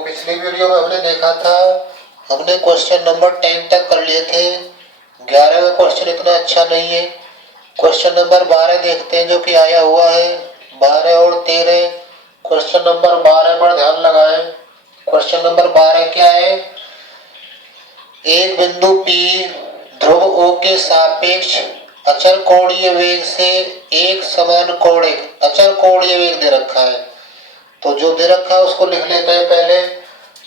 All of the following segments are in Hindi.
पिछली वीडियो में हमने देखा था, हमने क्वेश्चन नंबर 10 तक कर लिए थे। 11वां क्वेश्चन इतना अच्छा नहीं है। क्वेश्चन नंबर 12 देखते हैं जो कि आया हुआ है। 12 और 13, क्वेश्चन नंबर 12 पर ध्यान लगाएं। क्वेश्चन नंबर 12 क्या है? एक बिंदु P ध्रुव O के सापेक्ष अचर कोणीय वेग से एक समान कोणिक अचर कोणीय वेग दे रखा है। तो जो दे रखा है उसको लिख लेते हैं पहले।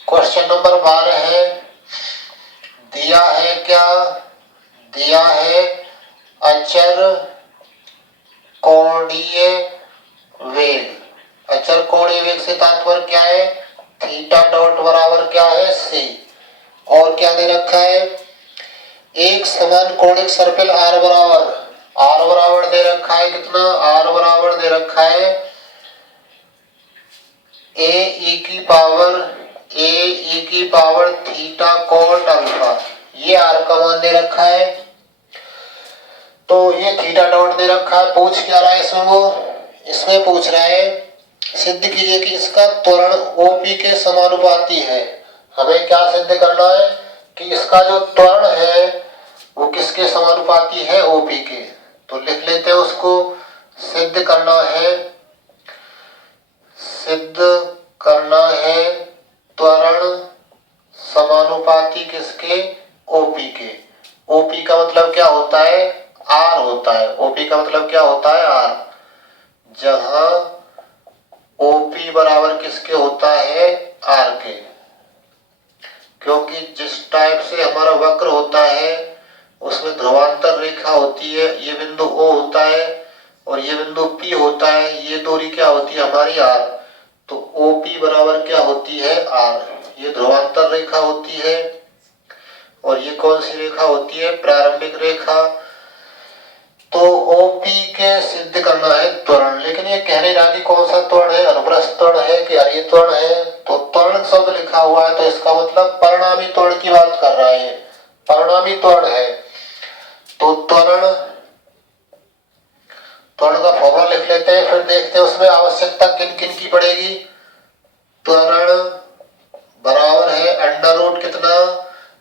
क्वेश्चन नंबर 12 है, दिया है क्या? दिया है अचर कोणीय वेग। अचर कोणीय वेग से तात्पर्य क्या है? थीटा डॉट बराबर क्या है? c। और क्या दे रखा है? एक समान कोणिक सर्पिल r बराबर दे रखा है कितना? r बराबर दे रखा है ए की पावर थीटा कोट अल्फा। ये r का मान दे रखा है। तो ये थीटा डॉट दे रखा है। पूछ क्या रहा है इसमें? इसमें पूछ रहा है सिद्ध कीजिए कि इसका त्वरण OP के समानुपाती है। हमें क्या सिद्ध करना है? कि इसका जो त्वरण है वो किसके समानुपाती है? OP के। तो लिख लेते हैं उसको। सिद्ध करना है त्वरण समानुपाती किसके? OP के। OP का मतलब क्या होता है? R होता है। OP का मतलब क्या होता है? R। जहां OP बराबर किसके होता है? R के। क्योंकि जिस टाइप से हमारा वक्र होता है उसमें ध्रुवांतर रेखा होती है। ये बिंदु O होता है और ये बिंदु P होता है। ये दूरी क्या होती है? हमारी R। तो OP बराबर क्या होती है? R। ये ध्रुवांतर रेखा होती है और ये कौन सी रेखा होती है? प्रारंभिक रेखा। तो OP के सिद्ध करना है त्वरण। लेकिन ये कह नहीं रहा कि कौन सा त्वरण है, अनुप्रस्थ त्वरण है कि हरीय त्वरण है। तो त्वरण शब्द लिखा हुआ है तो इसका मतलब परिणामी त्वरण की बात कर रहा है। परिणामी त्वरण है तो त्वरण का फॉर्मूला लिख लेते हैं, फिर देखते हैं उसमें आवश्यकता किन किन की पड़ेगी। त्वरण बराबर है अंडर रूट कितना?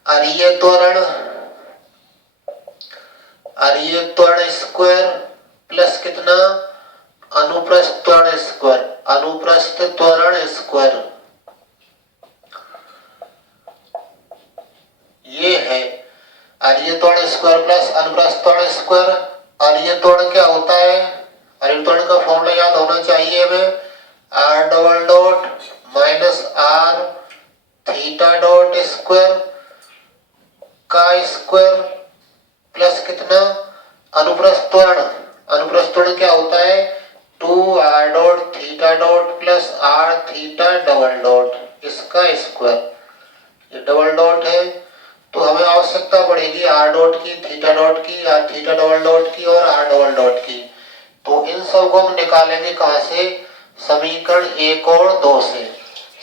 अरीय त्वरण स्क्वायर प्लस कितना? अनुप्रस्थ त्वरण स्क्वायर। ये है अरीय त्वरण स्क्वायर प्लस अनुप्रस्थ त्वरण स्क्वायर। अरीय त्वरण क्या होता है? अरीय त्वरण का फॉर्मूला याद होना चाहिए हमें। r double dot minus r theta dot square का स्क्वायर प्लस कितना? अनुप्रस्थ त्वरण क्या होता है? 2r dot theta dot plus r theta double dot इसका स्क्वायर। ये डबल डॉट है तो हमें आवश्यकता पड़ेगी r डॉट की, थीटा डॉट की, r थीटा डबल डॉट की और r डबल डॉट की। तो इन सब को हम निकालेंगे कहां से? समीकरण 1 और 2 से।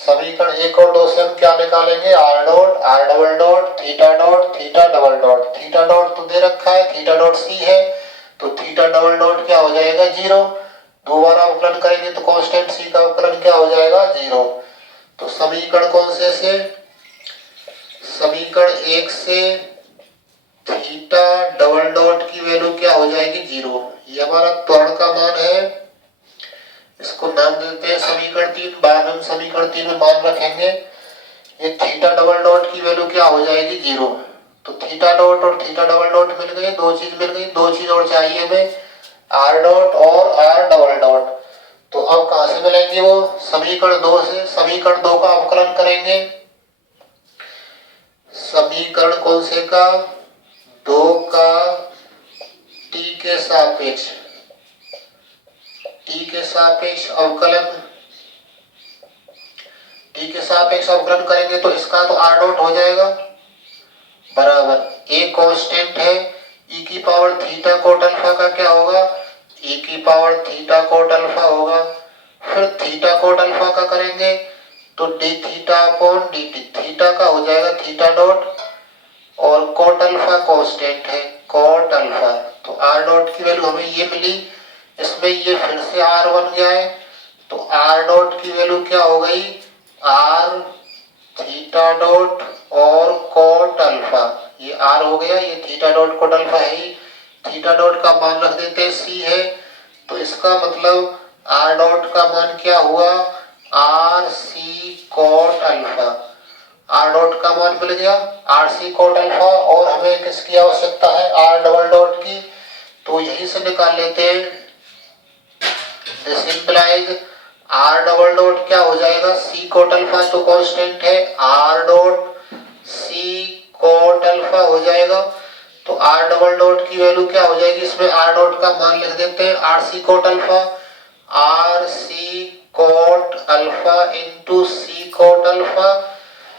समीकरण 1 और 2 से हम क्या निकालेंगे? r dot, r double dot, theta dot, theta double dot. Theta dot तो दे रखा है, थीटा डॉट c है तो थीटा डबल डॉट क्या हो जाएगा? 0। दोबारा अवकलन करेंगे तो कांस्टेंट c का अवकलन क्या हो जाएगा? 0। तो समीकरण कौन से? समीकरण 1 से थीटा डबल डॉट की वैल्यू क्या हो जाएगी? 0। ये हमारा त्वरण का मान है। इसको नाम देते हैं समीकरण 3। बाद में समीकरण 3 में मान रखेंगे। ये थीटा डबल डॉट की वैल्यू क्या हो जाएगी? 0। तो थीटा डॉट और थीटा डबल डॉट मिल गए, दो चीज मिल गई। दो चीज और चाहिए हमें, r डॉट और r डबल डॉट। तो अब कहां से मिलेंगे वो? समीकरण 2 से। समीकरण 2 का अवकलन करेंगे। समीकरण कौन से का? 2 का t के सापेक्ष अवकलन। t के सापेक्ष अवकलन करेंगे तो इसका तो r डॉट हो जाएगा बराबर एक कांस्टेंट है e की पावर थीटा कोट अल्फा का क्या होगा? e की पावर थीटा कोट अल्फा होगा। फिर थीटा कोट अल्फा का करेंगे तो d theta upon dt। Theta का हो जाएगा थीटा डॉट और कोट अल्फा कांस्टेंट है, कोट अल्फा। तो r डॉट की वैल्यू हमें ये मिली। इसमें ये फिर से r बन गया है तो r डॉट की वैल्यू क्या हो गई? r थीटा डॉट और कोट अल्फा, ये आर हो गया, ये थीटा डॉट कोट अल्फा है ही। थीटा डॉट का मान रख देते हैं सी है, तो इसका मतलब आर डॉट का मान क्या हुआ, R C cot alpha. R dot का मान मिल गया आर सी कोट अल्फा, और हमें किसकी आवश्यकता है, आर डबल डॉट की, तो यहीं से निकाल लेते हैं। This implies R double dot क्या हो जाएगा, सी कोट अल्फा तो कांस्टेंट है, R dot C cot alpha हो जाएगा। तो आर डबल डॉट की वैल्यू क्या हो जाएगी, इसमें आर डॉट का मान लिख देते हैं, R C cot alpha, R C cot alpha into C cot alpha.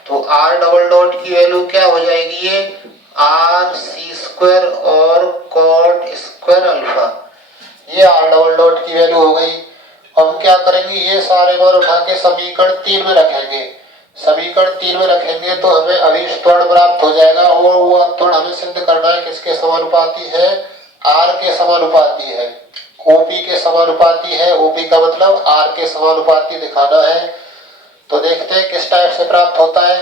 तो आर डबल डॉट की वैल्यू क्या हो जाएगी, ये आर सी स्क्वायर और कोट स्क्वायर अल्फा, ये आर डबल डॉट की वैल्यू हो गई। हम क्या करेंगे, ये सारे मान उठा के समीकरण 3 में रखेंगे। समीकरण 3 में रखेंगे तो हमें अभिष्ट त्वरण प्राप्त हो जाएगा, और वो त्वरण हमें सिद्ध करना है किसके समानुपाती है, आर के समानुपाती है, ओपी के समानुपाती है। ओपी का मतलब आर के समानुपाती दिखाना है। तो देखते हैं किस टाइप से प्राप्त होता है।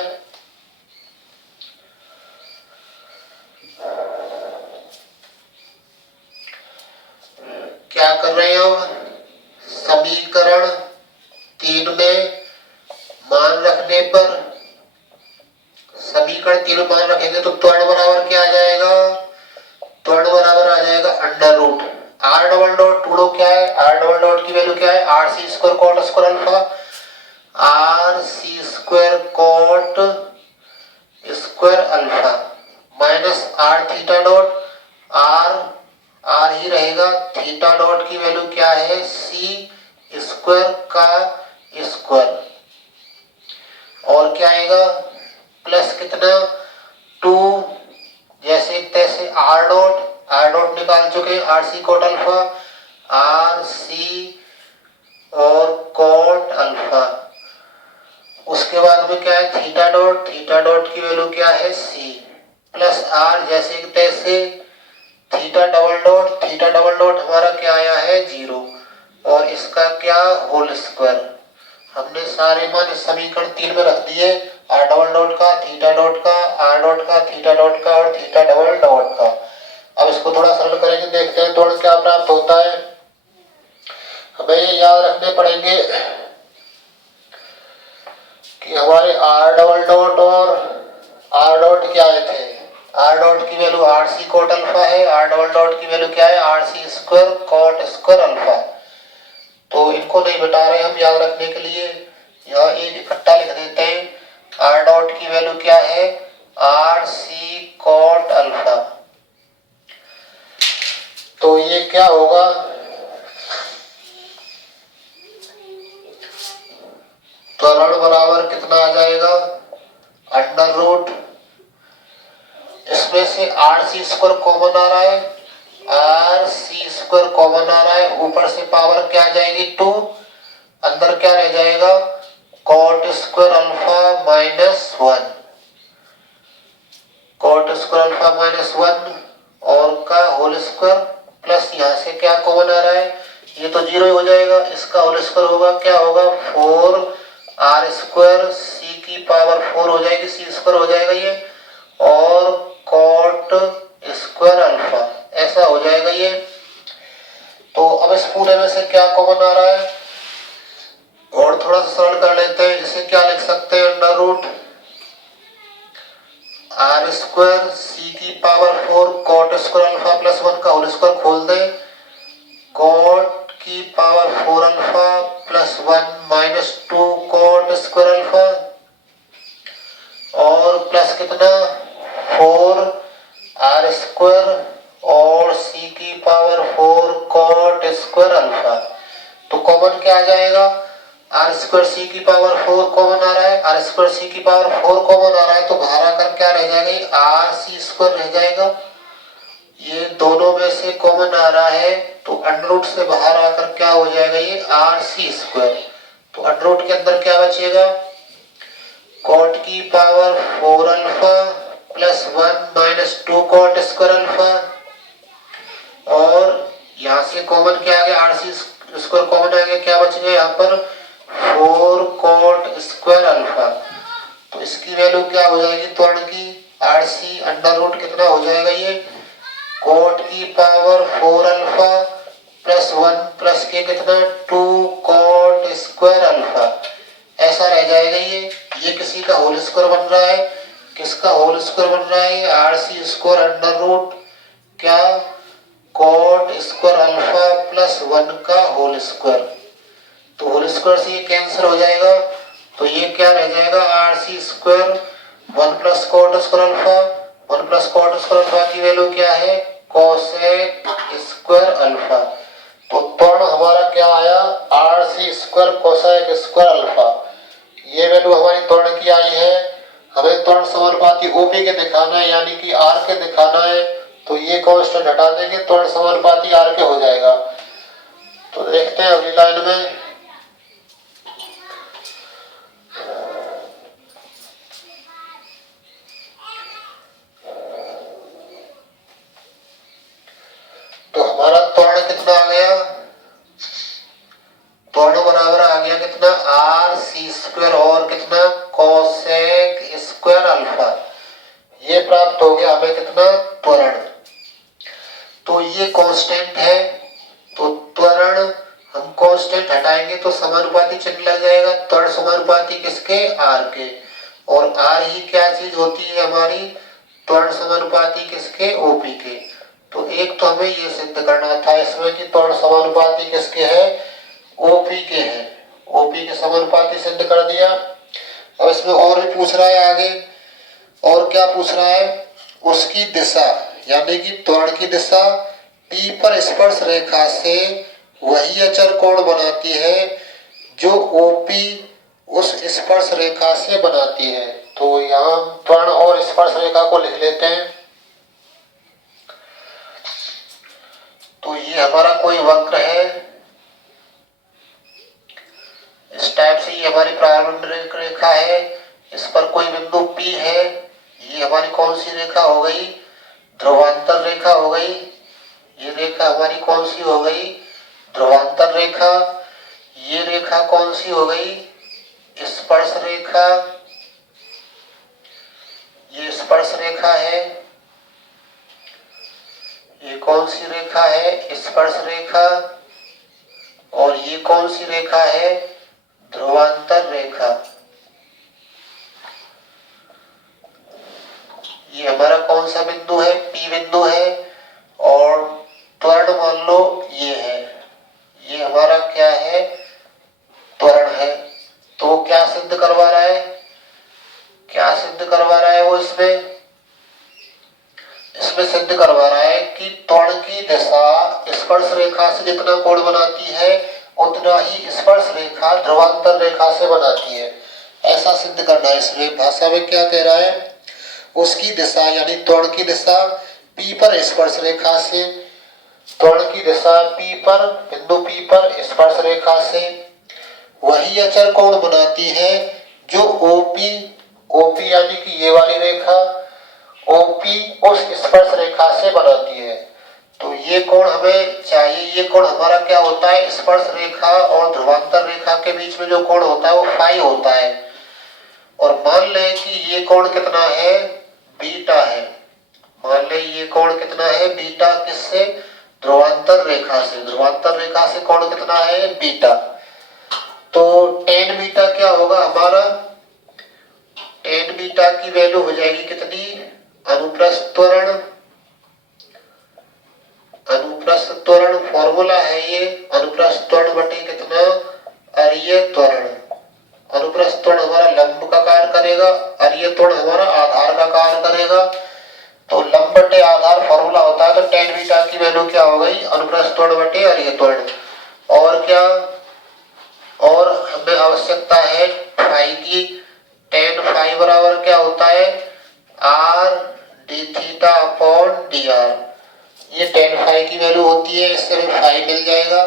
क्या कर रहे हैं हम, समीकरण 3 में मान रखने पर, समीकरण 3 मान रखेंगे तो त्वरण बराबर क्या आ जाएगा, त्वरण बराबर आ जाएगा under root R double dot टूडो क्या है, आर डबल डॉट की वैल्यू क्या है, R C square cot square alpha, R C square cot square alpha minus R theta dot, R ही रहेगा, थीटा डॉट की वैल्यू क्या है, सी स्क्वायर का स्क्वायर, और क्या आएगा प्लस कितना 2, जैसे तैसे आर डॉट निकाल चुके, R C cot alpha, R C और कोट अल्फा। उसके बाद में क्या है थीटा डॉट की वैल्यू क्या है सी, प्लस आर जैसे तैसे, थीटा डबल डॉट हमारा क्या आया है 0, और इसका क्या होल स्क्वायर। हमने सारे मान इस समीकरण 3 में रख दिए, आर डबल डॉट का, थीटा डॉट का, आर डॉट का, थीटा डॉट का और थीटा डबल डॉट का। अब इसको थोड़ा सरल करेंगे, देखते हैं त्वरण क्या प्राप्त होता है। हमें ये याद रखने पड़ेंगे कि हमारे आर डबल डॉट और आर डॉट क्या आए थे, आर डॉट की value R C cot alpha है, आर डबल डॉट की वैल्यू क्या है, R C square cot square alpha. तो इनको नहीं बता रहे हम याद रखने के लिए, यहाँ एक इकट्ठा लिख देते हैं। आर डॉट की वैल्यू क्या है, आर सी कोट अल्फा। तो ये क्या होगा, त्वरण बराबर कितना आ जाएगा, अंडर रूट, इसमें से आर सी स्क्वायर कॉमन आ रहा है, आर सी स्क्वायर कॉमन आ रहा है, ऊपर से पावर क्या आ जाएगी 2, अंदर क्या रह जाएगा cot square alpha minus 1, coat square alpha minus 1 और का होल स्क्वायर, प्लस यहाँ से क्या कॉमन आ रहा है, ये तो 0 हो जाएगा, इसका होल स्क्वायर होगा क्या होगा 4 आर स्क्वायर, सी की पावर 4 हो जाएगी, सी स्क्वायर हो जाएगा ये, और कोट स्क्वायर अल्फा, ऐसा हो जाएगा ये। तो अब इस पूरे में से क्या कॉमन आ रहा है, और थोड़ा सा सरल कर लेते हैं, इसे क्या लिख सकते हैं अंडर रूट आर स्क्वायर सी की power 4 coat square alpha plus 1 का होल स्क्वायर खोल दे, कोट की power 4 alpha plus 1 minus 2 coat square alpha, और प्लस कितना 4 आर स्क्वायर और सी की पावर 4 कोट स्क्वायर अल्फा। तो कॉमन क्या आ जाएगा, आर स्क्वायर सी की पावर 4 कॉमन आ रहा है, आर स्क्वायर सी की पावर 4 कॉमन आ रहा है, तो बाहर आकर क्या रह जाएगा, ये आर सी स्क्वायर रह जाएगा, ये दोनों में से कॉमन आ रहा है, तो अंडर रूट से बाहर आकर क्या हो जाएगा, ये आर सी स्क्वायर। तो अंडर रूट के अंदर क्या बचेगा, कोट की power 4 alpha plus 1 minus 2 coat square alpha, और यहाँ से कॉमन क्या आ गया, आर सी स्क्वायर कॉमन आ गया, क्या बच गया यहाँ पर 4 कोट स्क्वायर अल्फा। तो इसकी वैल्यू क्या हो जाएगी त्वरण की, RC अंडर रूट कितना हो जाएगा ये कोट की पावर 4 अल्फा प्लस 1 प्लस के कितना 2 कोट स्क्वायर अल्फा, ऐसा रह जाएगा ये किसी का होल स्क्वायर बन रहा है, किसका होल स्क्वायर बन रहा है, RC स्क्वायर अंडर रूट क्या कोट स्क्वायर अल्फा प्लस 1 का होल स्क्वायर, तो होल स्क्वायर से ये कैंसिल हो जाएगा, तो ये क्या रह जाएगा RC square 1 plus coat square alpha, 1 plus coat square alpha की वैल्यू क्या है कोसेक स्क्वायर अल्फा, तो त्वरण हमारा क्या आया RC square cosec square alpha, ये वैल्यू हमारी त्वरण की आई है। हमें त्वरण समानुपाती OP के दिखाना है यानी कि R के दिखाना है, तो ये कांस्टेंट हटा देंगे त्वरण समानुपाती R के हो जाएगा। तो देखते हैं अगली लाइन में, तो हमारा त्वरण कितना आ गया, त्वरण बराबर आ गया कितना RC स्क्वायर और कितना कोसेक स्क्वायर अल्फा, ये प्राप्त हो गया हमें कितना त्वरण। तो ये कांस्टेंट है, तो त्वरण हम कांस्टेंट हटाएंगे तो समानुपाती चिन्ह लग जाएगा, त्वरण समानुपाती किसके R के, और R ही क्या चीज होती है हमारी त्वरण समानुपाती किसके OP के। तो एक तो हमें ये सिद्ध करना था इसमें कि त्वरण समानुपाती किसके है OP के है, OP के समानुपाती सिद्ध कर दिया। अब इसमें और भी पूछ रहा है आगे, और क्या पूछ रहा है उसकी दिशा यानी कि त्वरण की दिशा P पर स्पर्श रेखा से वही अचर कोण बनाती है जो OP उस स्पर्श रेखा से बनाती है। तो यहाँ त्वरण और स्पर्श रेखा को लिख लेते हैं। तो ये हमारा कोई वक्र है, इस टाइप से ये हमारी प्रारंभिक रेखा है, इस पर कोई बिंदु P है, ये हमारी कौन सी रेखा हो गई ध्रुवांतर रेखा हो गई, ये रेखा हमारी कौन सी हो गई ध्रुवांतर रेखा, ये रेखा कौन सी हो गई स्पर्श रेखा, ये स्पर्श रेखा है, ये कौन सी रेखा है स्पर्श रेखा, और ये कौन सी रेखा है ध्रुवांतर रेखा। ये हमारा कौन सा बिंदु है P बिंदु है, और त्वरण मान लो ये है, ये हमारा क्या है त्वरण है। तो क्या सिद्ध करवा रहा है, क्या सिद्ध करवा रहा है वो इसमें सिद्ध करवा रहा है कि त्वरण की दिशा स्पर्श रेखा से जितना कोण बनाती है उतना ही स्पर्श रेखा ध्रुवांतर रेखा से बनाती है, ऐसा सिद्ध करना है। इसमें भाषा में क्या कह रहा है उसकी दिशा यानी त्वरण की दिशा P पर स्पर्श रेखा से, त्वरण की दिशा P पर बिंदु P पर स्पर्श रेखा से वही अचर कोण बनाती है जो OP यानी कि ये वाली रेखा OP उस स्पर्श रेखा से बनाती है। तो ये कोण हमें चाहिए, ये कोण हमारा क्या होता है स्पर्श रेखा और ध्रुवांतर रेखा के बीच में जो कोण होता है वो फाई होता है, और मान लें कि ये कोण कितना है बीटा है, मान लें ये कोण कितना है बीटा, किससे ध्रुवांतर रेखा से, ध्रुवांतर रेखा से कोण कितना है बीटा। तो tan बीटा क्या होगा हमारा, tan बीटा की वैल्यू हो जाएगी कितनी अनुप्रस्थ त्वरण फॉर्मूला है ये अनुप्रस्थ त्वरण बटे कितना अरीय त्वरण, अनुप्रस्थ त्वरण हमारा लंब का कार्य करेगा, अरीय त्वरण हमारा आधार का कार्य करेगा। तो लंब बटे आधार फॉर्मूला होता है, तो tan बीटा की वैल्यू क्या हो गई अनुप्रस्थ त्वरण बटे अरीय त्वरण। और क्या, और हमें आवश्यकता है फाई की, tan फाई बराबर क्या होता है r d theta upon dr, ये tan फाई की वैल्यू होती है, इससे हमें फाई मिल जाएगा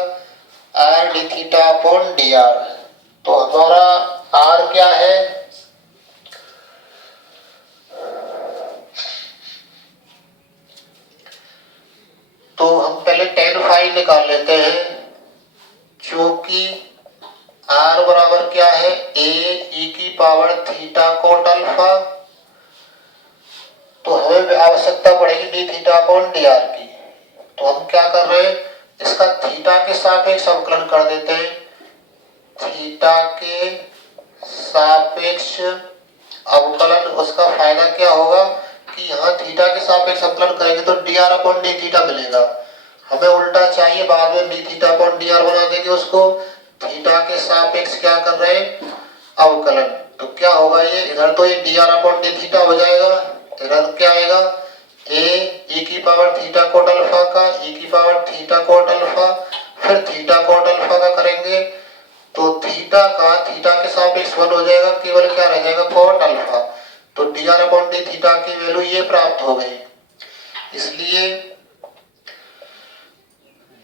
r d theta upon dr। तो हमारा r क्या है तो हम पहले tan फाई निकाल लेते हैं, क्योंकि r बराबर क्या है a e की पावर थीटा कोट अल्फा। तो हमें आवश्यकता पड़ेगी D theta upon D R की। तो हम क्या कर रहे हैं, इसका थीटा के सापेक्ष अवकलन कर देते हैं। थीटा के सापेक्ष अवकलन, उसका फायदा क्या होगा कि यहाँ थीटा के सापेक्ष अवकलन करेंगे तो D R upon D theta मिलेगा। हमें उल्टा चाहिए, बाद में D theta upon D R बना देंगे उसको। थीटा के सापेक्ष क्या कर रहे हैं, अवकलन। तो क्या होगा, ये इधर तो ये D R upon D theta हो जाएगा, इधर क्या आएगा ए की पावर थीटा कोट अल्फा का ई की पावर थीटा कोट अल्फा, फिर थीटा कोट अल्फा का करेंगे तो थीटा का थीटा के सापेक्ष 1 हो जाएगा, केवल क्या रह जाएगा कोट अल्फा। तो D R upon D theta की वैल्यू ये प्राप्त हो गई। इसलिए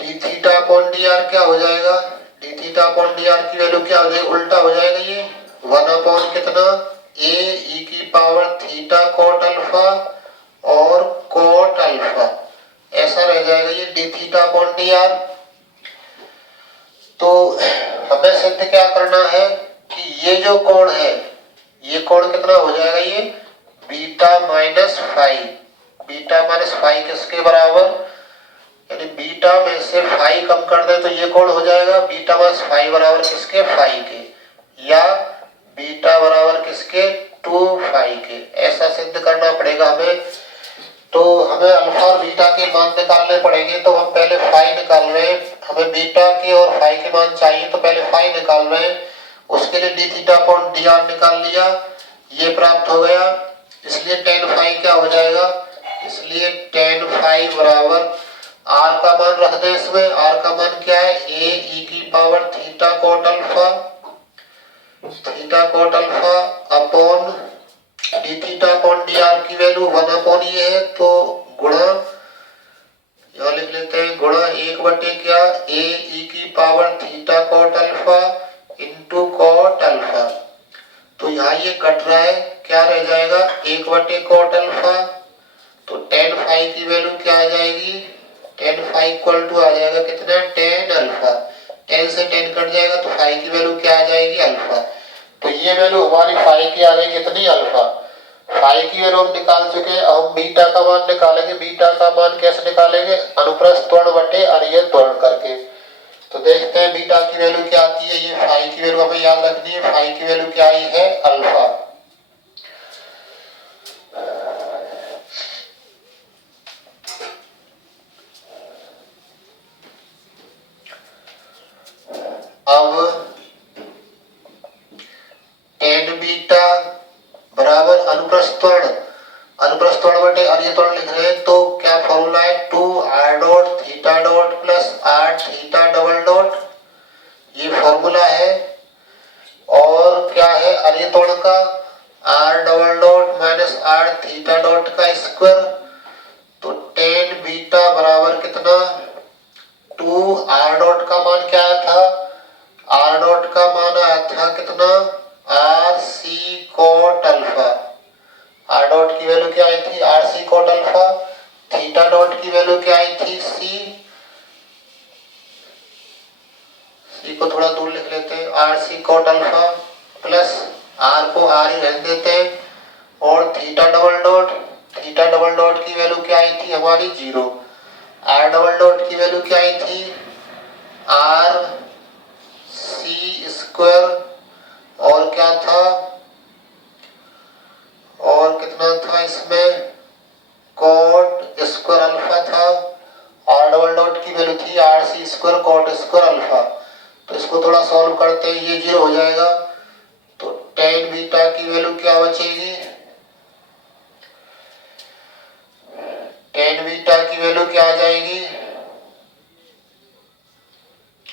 D theta upon D R क्या हो जाएगा, D theta upon D R की वैल्यू क्या हो जाएगी, उल्टा हो जाएगा ये 1 अपॉन कितना ए ई की पावर थीटा कोट अल्फा और कोट अल्फा, ऐसा रह जाएगा ये D theta upon D R. तो हमें सिद्ध क्या करना है कि ये जो कोण है, ये कोण कितना हो जाएगा, ये beta minus phi. Beta minus phi किसके बराबर, यानी बीटा में से फाई कम कर दे तो ये कोण हो जाएगा बीटा माइनस फाई बराबर किसके, फाई के, या बीटा बराबर किसके, 2 फाई के। ऐसा सिद्ध करना पड़ेगा हमें। तो हमें अल्फा और बीटा के मान निकालने पड़ेंगे। तो हम पहले फाई निकाल रहे हैं, हमें बीटा के और फाई के मान चाहिए, तो पहले फाई निकाल रहे हैं। उसके लिए D theta upon D R निकाल लिया, ये प्राप्त हो गया। इसलिए टेन फाई क्या हो जाएगा, इसलिए टेन फाई बराबर आर का मान रख दे इसमें। आर का मान क्या है, ए ई की power theta coat alpha, theta coat alpha upon D theta upon D R की वैल्यू 1 अपॉन ये है, तो गुणा, यहाँ लिख लेते हैं गुणा 1 क्या ए ई की power theta coat alpha into coat alpha. तो यहाँ ये कट रहा है, क्या रह जाएगा 1 कोट अल्फा। तो टेन फाई की वैल्यू क्या आ जाएगी, टेन फाई इक्वल टू आ जाएगा कितना, टेन अल्फा। 10 से 10 कट जाएगा तो फाई की वैल्यू क्या आ जाएगी, अल्फा। तो ये वैल्यू हमारी फाई की आ गई कितनी, अल्फा। फाई की वैल्यू हम निकाल चुके हैं। अब हम बीटा का मान निकालेंगे। बीटा का मान कैसे निकालेंगे, अनुप्रस्थ त्वरण बटे अरियन त्वरण करके। तो देखते हैं बीटा की वैल्यू क्या आती है। ये फाई की वैल्यू हमें याद रखनी है, फाई की वैल्यू क्या आई है, अल्फा। अब टेन बीटा बराबर अनुप्रस्थ त्वरण, अनुप्रस्थ त्वरण बटे अरियन त्वरण लिख रहे हैं। तो क्या फॉर्मूला है, 2 R dot theta dot plus R theta double dot, ये फॉर्मूला है। और क्या है अरियन त्वरण का, R double dot minus R theta dot का स्क्वायर। तो टेन बीटा बराबर कितना, 2 आर डॉट का मान क्या आया था, आर डॉट का मान आया था कितना, R C cot alpha. R dot की वैल्यू क्या आई थी, R C cot alpha. Theta dot की वैल्यू क्या आई थी, सी को थोड़ा दूर लिख लेते हैं, R C cot alpha plus R को आर ही रहने देते हैं, और theta double dot, theta double dot की वैल्यू क्या आई थी हमारी, 0। आर डबल डॉट की वैल्यू क्या आई थी, आर सी स्क्वायर, और क्या था, और कितना था इसमें, कोट स्क्वायर अल्फा था। आर डबल डॉट की वैल्यू थी R C square cot square alpha. तो इसको थोड़ा सॉल्व करते हैं, ये 0 हो जाएगा। तो टेन बीटा की वैल्यू क्या बचेगी, टेन बीटा की वैल्यू क्या आ जाएगी,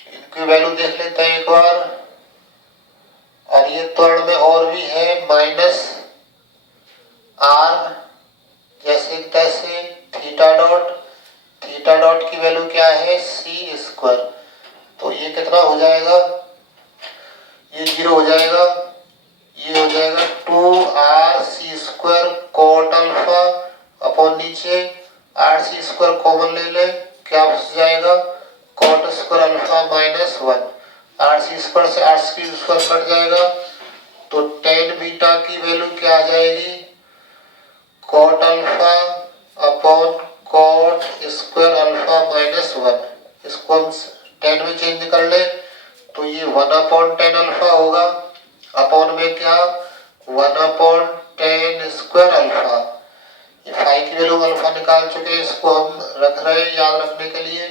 इनकी वैल्यू देख लेते हैं एक बार। और ये त्वरण में और भी है, माइनस आर जैसे तैसे थीटा डॉट, थीटा डॉट की वैल्यू क्या है, सी स्क्वायर। तो ये कितना हो जाएगा, ये 0 हो जाएगा। ये हो जाएगा 2 R C square cot alpha upon नीचे आर सी स्क्वायर कॉमन ले ले, क्या हो जाएगा, cot square alpha minus 1। R C square से आर सी स्क्वायर कट जाएगा। तो टेन जाएगी cot alpha upon cot square alpha minus 1। इसको हम 10 में चेंज कर ले तो ये 1/10 अल्फा होगा, अपॉन में क्या 1/10 स्क्वायर अल्फा। ये फाई की वैल्यू अल्फा निकाल चुके हैं, इसको हम रख रहे हैं याद रखने के लिए।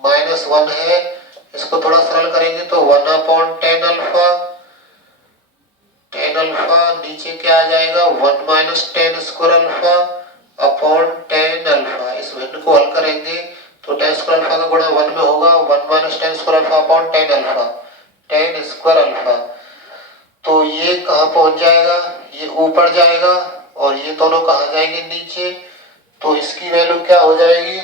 -1 है, इसको थोड़ा सरल करेंगे तो 1/10 अल्फा, 10 अल्फा नीचे क्या आ जाएगा 1 - 10 स्क्वायर अल्फा अपॉन 10 अल्फा। इस भिन्न को हल करेंगे तो 10 स्क्वायर अल्फा का गुणा 1 में होगा, 1 - 10 square alpha upon 10 alpha, 10 square alpha. तो ये कहाँ पहुंच जाएगा, ये ऊपर जाएगा और ये दोनों कहाँ जाएंगे नीचे। तो इसकी वैल्यू क्या हो जाएगी,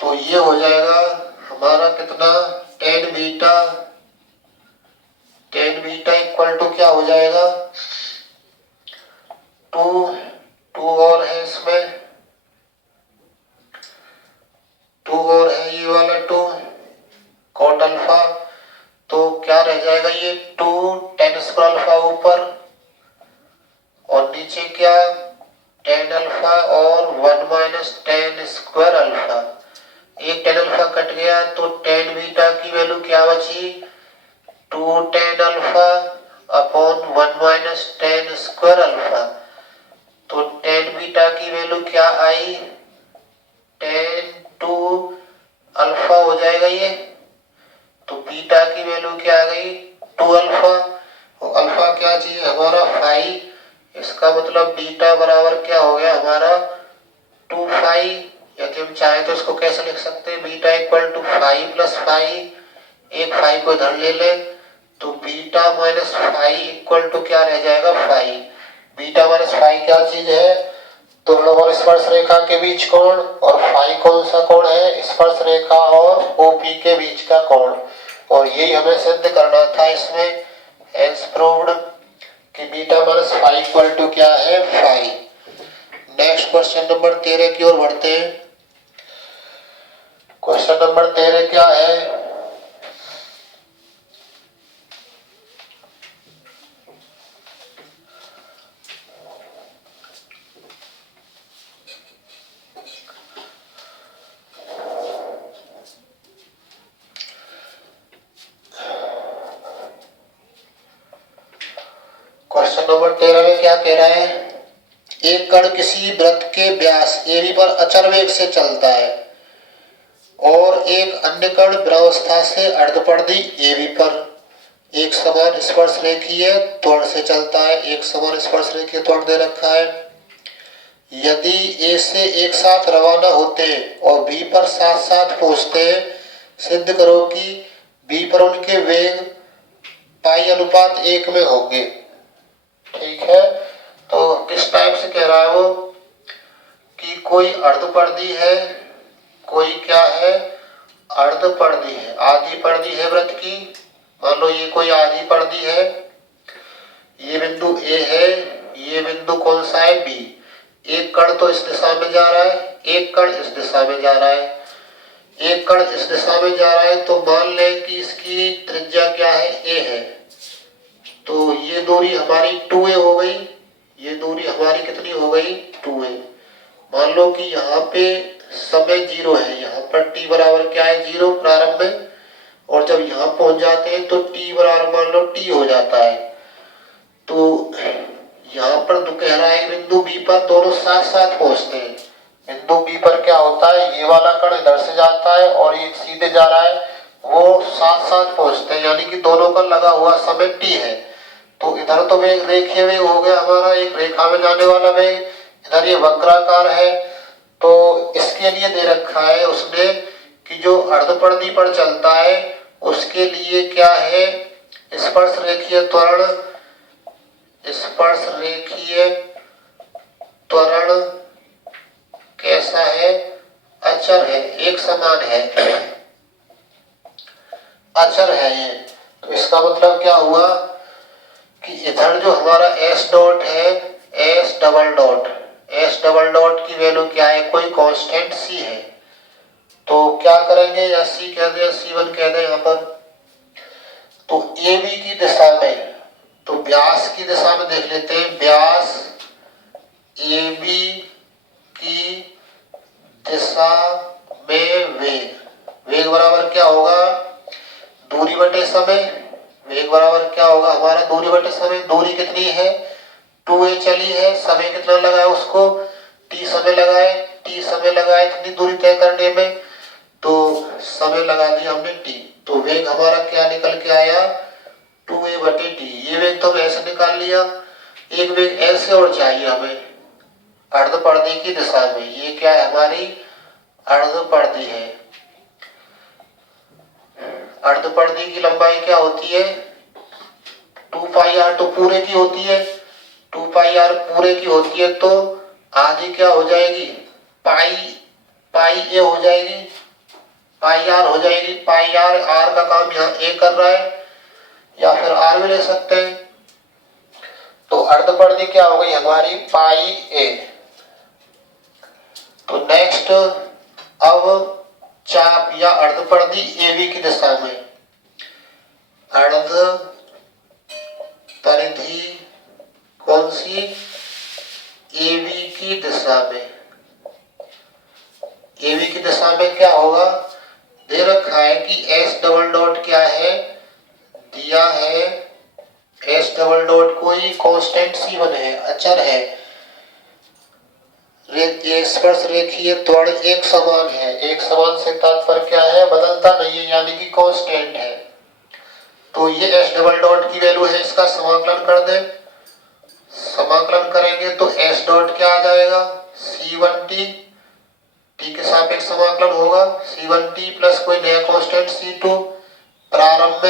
तो ये हो जाएगा हमारा कितना 10 बीटा, 10 बीटा इक्वल टू क्या हो जाएगा 2 और है इसमें, 2 और है ये वाला 2 कॉट अल्फा। तो क्या रह जाएगा ये 2 10 स्क्वायर अल्फा ऊपर और नीचे क्या 10 अल्फा और 1 - 10 स्क्वायर अल्फा। एक 10 अल्फा कट गया तो 10 बीटा की वैल्यू क्या बची 2 10 अल्फा अपॉन 1 - 10 स्क्वायर अल्फा। तो 10 बीटा की वैल्यू क्या आई 10 2 अल्फा हो जाएगा ये। तो बीटा की वैल्यू क्या आ गई 2 अल्फा। और अल्फा क्या चाहिए हमारा 5, इसका मतलब बीटा बराबर क्या हो गया हमारा 2 5। यदि हम चाहे तो इसको कैसे लिख सकते हैं बीटा इक्वल टू 5 + 5, एक 5 को इधर ले ले तो बीटा -5 इक्वल टू क्या रह जाएगा 5। बीटा -5 क्या चीज है दोनों और स्पर्श रेखा के बीच कोण, और फाई कौन सा कोण है स्पर्श रेखा और ओपी के बीच का कोण। और यही हमें सिद्ध करना था इसमें, हेंस प्रूव्ड कि बीटा -5 इक्वल टू क्या है 5। नेक्स्ट क्वेश्चन नंबर 13 की ओर बढ़ते हैं। क्वेश्चन नंबर 13 क्या है, क्वेश्चन नंबर 13 में क्या कह रहा है, एक कण किसी वृत्त के व्यास AB पर अचर वेग से चलता है और एक अन्य कण ब्रह्मावस्था से अर्धपरिधि AB पर एक समान स्पर्श रेखीय त्वरण से चलता है। एक समान स्पर्श रेखीय त्वरण दे रखा है। यदि A से एक साथ रवाना होते और B पर साथ साथ पहुंचते हैं, सिद्ध करो कि B पर उनके वेग π/1 में होंगे। ठीक है, तो किस टाइप से कह रहा है वो कि कोई अर्धपरिधि है, कोई क्या है अर्धपरिधि है, आधी परिधि है वृत्त की। मान लो ये कोई आधी परिधि है, ये बिंदु A है, ये बिंदु कौन सा है B। एक कण तो इस दिशा में जा रहा है, एक कण इस दिशा में जा रहा है। एक कण इस दिशा में जा रहा है तो मान लें कि इसकी त्रिज्या क्या है A है, तो ये दूरी हमारी 2a हो गई। ये दूरी हमारी कितनी हो गई 2a। मान लो कि यहाँ पे समय 0 है, यहाँ पर t बराबर क्या है 0 प्रारंभ में, और जब यहाँ पहुंच जाते हैं तो t बराबर मान लो t हो जाता है। तो यहाँ पर कह रहा है बिंदु B पर दोनों साथ साथ पहुंचते हैं। बिंदु B पर क्या होता है, ये वाला कण इधर से जाता है और ये सीधे जा रहा है, वो साथ साथ पहुंचते हैं, यानी कि दोनों का लगा हुआ समय t है। तो इधर तो वेग रेखीय वेग हो गया हमारा, एक रेखा में जाने वाला वेग, इधर ये वक्राकार है। तो इसके लिए दे रखा है उसने कि जो अर्धपरिधि पर चलता है उसके लिए क्या है स्पर्श रेखीय त्वरण, स्पर्श रेखीय त्वरण कैसा है अचर है, एक समान है, अचर है ये। तो इसका मतलब क्या हुआ कि इधर जो हमारा S डॉट है, S डबल डॉट की वैल्यू क्या है कोई कांस्टेंट C है। तो क्या करेंगे, या सी कह दें या C1 कह दें यहाँ पर। तो AB की दिशा में, तो व्यास की दिशा में देख लेते हैं, व्यास AB की दिशा में वेग बराबर क्या होगा, दूरी बटे समय। वेग बराबर क्या होगा हमारा, दूरी बटे समय। दूरी कितनी है, 2a चली है, समय कितना लगा है उसको, t समय लगा है। t समय लगा है इतनी दूरी तय करने में, तो समय लगा दिया हमने t। तो वेग हमारा क्या निकल के आया, 2a बटे t। ये वेग तो हम ऐसे निकाल लिया। एक वेग ऐसे और चाहिए हमें अर्धपरिधि की दिशा में। ये क्या है, हमारी अर्धपरिधि है। अर्धपरिधि की लंबाई क्या होती है, 2 पाई r, तो पूरे की होती है। 2 पाई r पूरे की होती है, तो आधी क्या हो जाएगी, पाई a हो जाएगी, पाई r हो जाएगी। पाई r का काम यहाँ a कर रहा है, या फिर r भी ले सकते हैं। तो अर्धपरिधि क्या हो गई हमारी, पाई a। तो नेक्स्ट, अब चाप या अर्धपरिधि AB की दिशा में, अर्धपरिधि कौन सी, AB की दिशा में। AB की दिशा में क्या होगा, दे रखा है कि S डबल डॉट क्या है, दिया है S डबल डॉट कोई कांस्टेंट C1 है, अचर है। स्पर्श रेखीय त्वरण एक समान है। एक समान से तात्पर्य क्या है, बदलता नहीं है, यानी कि कांस्टेंट है। तो ये S डबल डॉट की वैल्यू है, इसका समाकलन कर दे। समाकलन करेंगे तो S डॉट क्या आ जाएगा, C1t, t के सापेक्ष समाकलन होगा, C1t प्लस कोई नया कांस्टेंट C2। प्रारंभ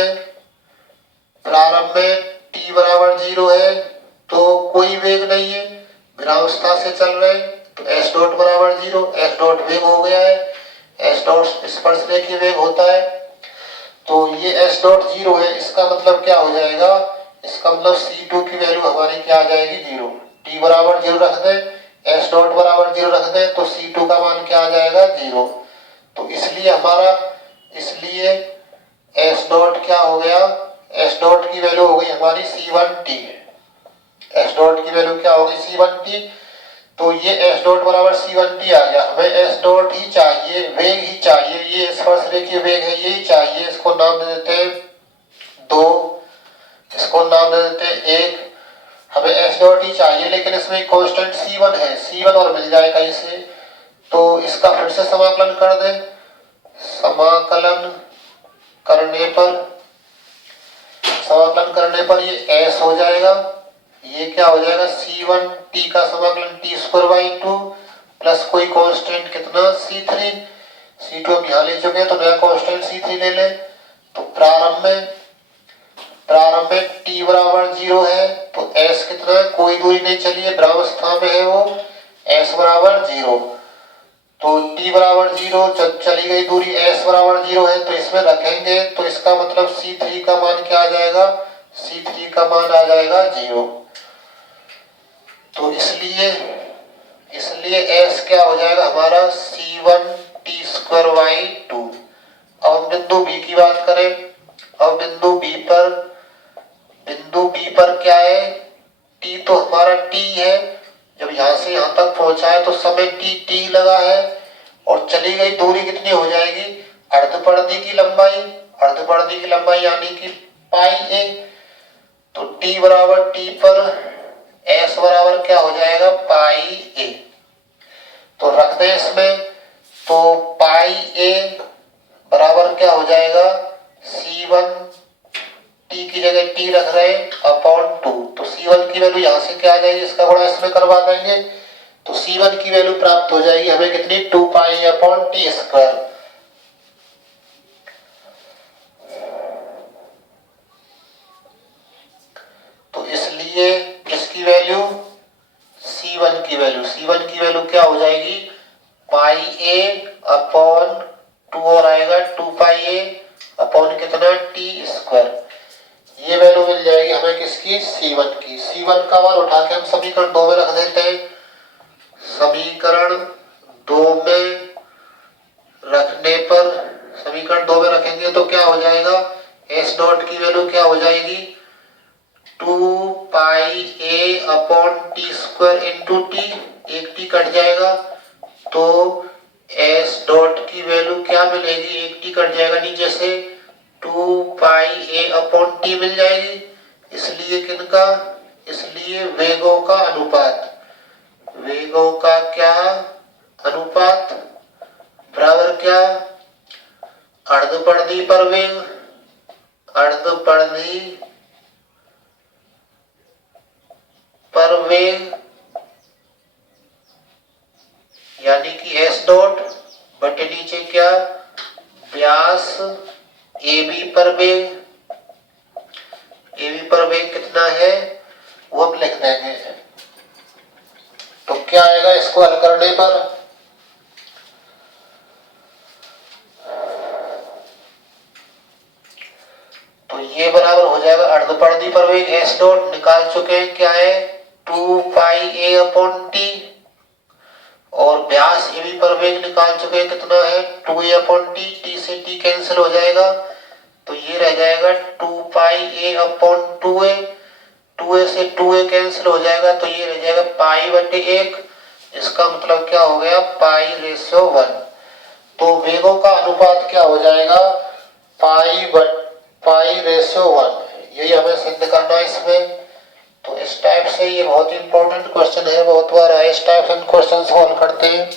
में t बराबर 0 है, तो कोई वेग नहीं है, विरामावस्था से चल रहे, तो S डॉट बराबर 0। S डॉट वेग हो गया है, S डॉट स्पर्श रेखीय वेग होता है। तो ये S डॉट 0 है, इसका मतलब क्या हो जाएगा, इसका मतलब C2 की वैल्यू हमारी क्या आ जाएगी, 0। t बराबर 0 रख दे, S डॉट बराबर 0 रख दे, तो C2 का मान क्या आ जाएगा, 0। तो इसलिए S डॉट क्या हो गया, S डॉट की वैल्यू हो गई हमारी C1t। S डॉट की वैल्यू क्या होगी, C1t। तो ये S डॉट बराबर C1t आ गया। हमें S डॉट ही चाहिए, वेग ही चाहिए, ये स्पर्श रेखीय वेग है, यही चाहिए। इसको नाम दे देते हैं 2, इसको नाम दे देते हैं 1। हमें S डॉट ही चाहिए, लेकिन इसमें कांस्टेंट C1 है, C1 और मिल जाए कहीं से। तो इसका फिर से समाकलन कर दे। समाकलन करने पर ये S हो जाएगा। ये क्या हो जाएगा, C1t का समाकलन t²/2 प्लस कोई कांस्टेंट कितना, C3। C2 हम यहाँ ले चुके हैं, तो नया कांस्टेंट C3 ले ले। तो प्रारंभ में t बराबर 0 है, तो S कितना है, कोई दूरी नहीं चली है, विरामावस्था में है वो, S बराबर 0। तो t बराबर 0, चली गई दूरी, S बराबर 0 है, तो इसमें रखेंगे, तो इसका मतलब C3 का मान क्या आ जाएगा, C3 का मान आ जाएगा 0। तो इसलिए S क्या हो जाएगा हमारा, C1t²/2। अब हम बिंदु B की बात करें। अब बिंदु B पर क्या है, t तो हमारा t है, जब यहाँ से यहाँ तक पहुंचा है तो समय t लगा है, और चली गई दूरी कितनी हो जाएगी, अर्धपरिधि की लंबाई यानी कि पाई a। तो t बराबर t पर S बराबर क्या हो जाएगा, पाई a। तो रख दें इसमें, तो पाई a बराबर क्या हो जाएगा, C1t की जगह t रख रहे अपॉन 2। तो C1 की वैल्यू यहाँ से क्या आ जाएगी, इसका गुणा इसमें करवा देंगे, तो C1 की वैल्यू प्राप्त हो जाएगी हमें कितनी, 2 पाई अपॉन t²। तो इसलिए इसकी वैल्यू C1 की वैल्यू क्या हो जाएगी, पाई a अपॉन 2 और आएगा 2 पाई a अपॉन कितना, t²। ये वैल्यू मिल जाएगी हमें किसकी, C1 की। C1 का मान उठा के हम समीकरण 2 में रख देते हैं। समीकरण 2 में रखने पर समीकरण 2 में रखेंगे तो क्या हो जाएगा, एस डॉट की वैल्यू क्या हो जाएगी, 2 pi A upon T square into T, एक टी कट जाएगा तो एस डॉट की वैल्यू क्या मिलेगी, एक टी कट जाएगा नीचे से, 2 पाई ए अपॉन टी मिल जाएगी। इसलिए किनका, इसलिए वेगों का अनुपात, वेगों का क्या अनुपात बराबर क्या, अर्धपरिधि पर वेग, अर्धपरिधि पर वेग यानी कि एस डॉट बटे नीचे क्या, व्यास ए बी पर वेग, ए बी पर वेग कितना है वो हम लिख देंगे। तो क्या आएगा इसको हल करने पर, तो ये बराबर हो जाएगा अर्धपरिधि पर वेग एस डॉट निकाल चुके हैं क्या है, 2 पाई ए अपॉन टी, और व्यास ए बी पर वेग निकाल चुके हैं कितना है, 2a अपॉन टी, टी से टी कैंसिल हो जाएगा तो ये रह जाएगा 2 pi A upon 2a, 2a से 2a कैंसिल हो जाएगा तो ये रह जाएगा पाई बटे 1, इसका मतलब क्या हो गया, पाई रेशियो 1। तो वेगों का अनुपात क्या हो जाएगा, पाई रेशियो 1, यही हमें सिद्ध करना है इसमें। तो इस टाइप से ये बहुत इंपॉर्टेंट क्वेश्चन है, बहुत बार इस टाइप से क्वेश्चन सॉल्व करते हैं।